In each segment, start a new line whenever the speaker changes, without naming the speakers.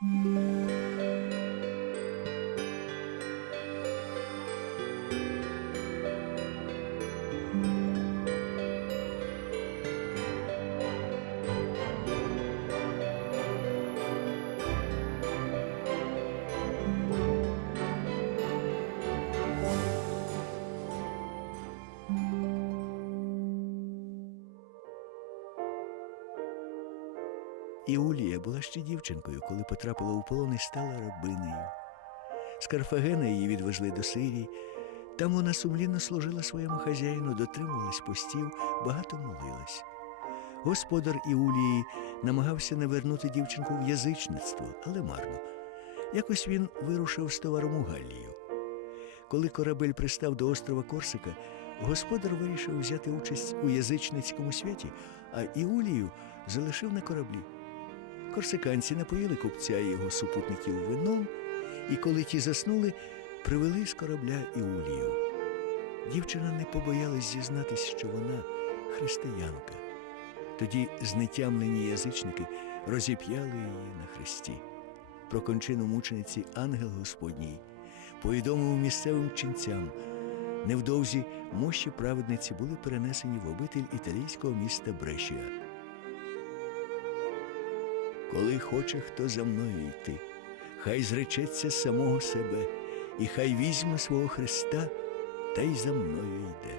Música Іулія була ще дівчинкою, коли потрапила у полон і стала рабинею. З Карфагена її відвезли до Сирії. Там вона сумлінно служила своєму хазяїну, дотримувалась постів, багато молилась. Господар Іулії намагався навернути дівчинку в язичництво, але марно. Якось він вирушив з товаром у Галлію. Коли корабель пристав до острова Корсика, господар вирішив взяти участь у язичницькому святі, а Іулію залишив на кораблі. Корсиканці напоїли купця і його супутників вином, і коли ті заснули, привели з корабля Іулію. Дівчина не побоялась зізнатись, що вона християнка. Тоді знетямлені язичники розіп'яли її на хресті. Про кончину мучениці ангел Господній повідомив місцевим ченцям. Невдовзі мощі праведниці були перенесені в обитель італійського міста Брешія. Коли хоче хто за мною йти, хай зречеться самого себе, і хай візьме свого Христа та й за мною йде.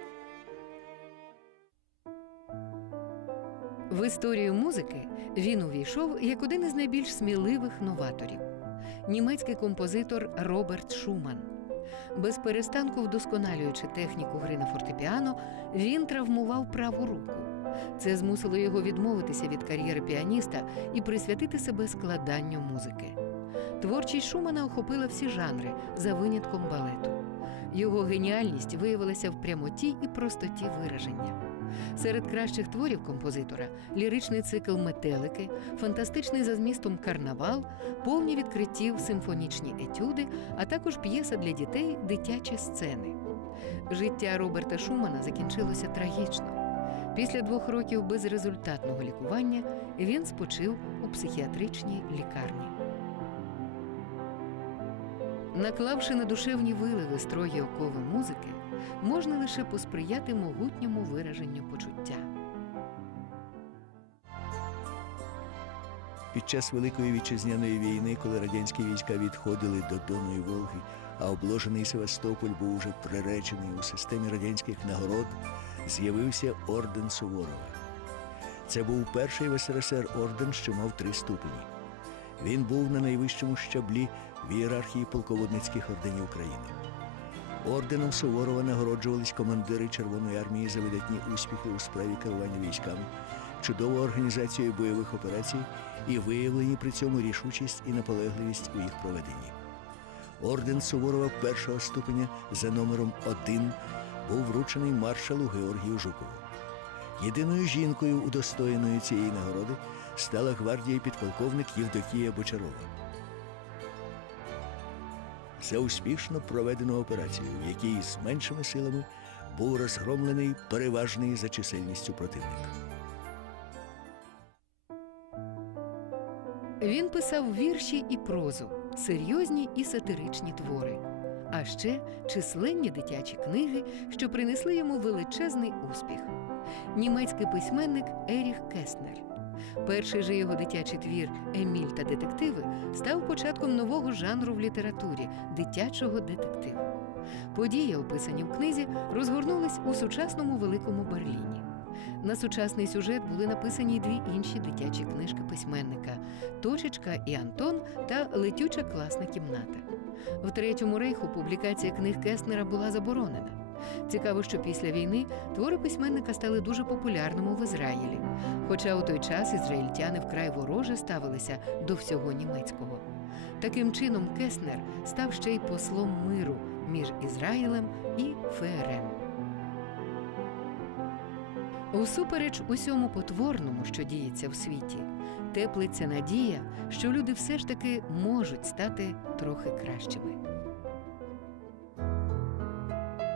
В історію музики він увійшов як один із найбільш сміливих новаторів німецький композитор Роберт Шуман. Без перестанку вдосконалюючи техніку гри на фортепіано, він травмував праву руку. Це змусило його відмовитися від кар'єри піаніста і присвятити себе складанню музики. Творчість Шумана охопила всі жанри за винятком балету. Його геніальність виявилася в прямоті і простоті вираження. Серед кращих творів композитора ліричний цикл Метелики, фантастичний за змістом карнавал, повні відкриттів симфонічні етюди, а також п'єса для дітей Дитячі сцени. Життя Роберта Шумана закінчилося трагічно. Після двох років безрезультатного лікування він спочив у психіатричній лікарні. Наклавши на душевні виливи строгі окови музики, можна лише посприяти могутньому вираженню почуття.
Під час Великої вітчизняної війни, коли радянські війська відходили до Дону Волги, а обложений Севастополь був уже приречений у системі радянських нагород, з'явився орден Суворова. Це був перший в СРСР орден, що мав три ступені. Він був на найвищому щаблі в ієрархії полководницьких орденів України. Орденом Суворова нагороджувались командири Червоної армії за видатні успіхи у справі керування військами, чудову організацію бойових операцій і виявлені при цьому рішучість і наполегливість у їх проведенні. Орден Суворова першого ступеня за номером 1 був вручений маршалу Георгію Жукову. Єдиною жінкою, удостоєною цієї нагороди, стала гвардії підполковник Євдокія Бочарова. За успішно проведену операцію, в якій з меншими силами був розгромлений переважний за чисельністю противник.
Він писав вірші і прозу, серйозні і сатиричні твори, а ще численні дитячі книги, що принесли йому величезний успіх. Німецький письменник Еріх Кеснер. Перший же його дитячий твір Еміль та детективи став початком нового жанру в літературі дитячого детективу. Події, описані в книзі, розгорнулись у сучасному великому Берліні. На сучасний сюжет були написані дві інші дитячі книжки письменника Точечка і Антон та Летюча класна кімната. В третьому рейху публікація книг Кеснера була заборонена. Цікаво, що після війни твори письменника стали дуже популярними в Ізраїлі. Хоча у той час ізраїльтяни вкрай вороже ставилися до всього німецького. Таким чином, Кеснер став ще й послом миру між Ізраїлем і ФРН. Усупереч усьому потворному, що діється в світі, теплиться надія, що люди все ж таки можуть стати трохи кращими.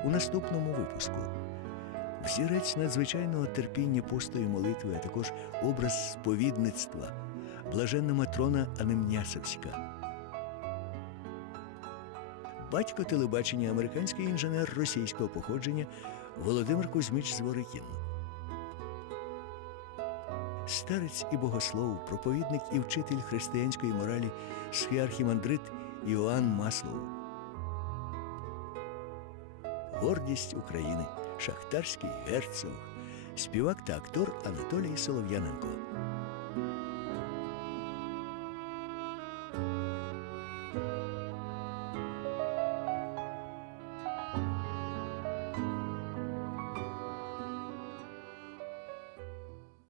У наступному випуску взірець надзвичайного терпіння постої молитви, а також образ сповідництва блаженна Матрона Анемнясовська. Батько телебачення американський інженер російського походження Володимир Кузьміч Зворикін. Старець і богослов, проповідник і вчитель християнської моралі схіархімандрит Іоанн Маслов. Гордість України, шахтарський герцог, співак та актор Анатолій Солов'яненко.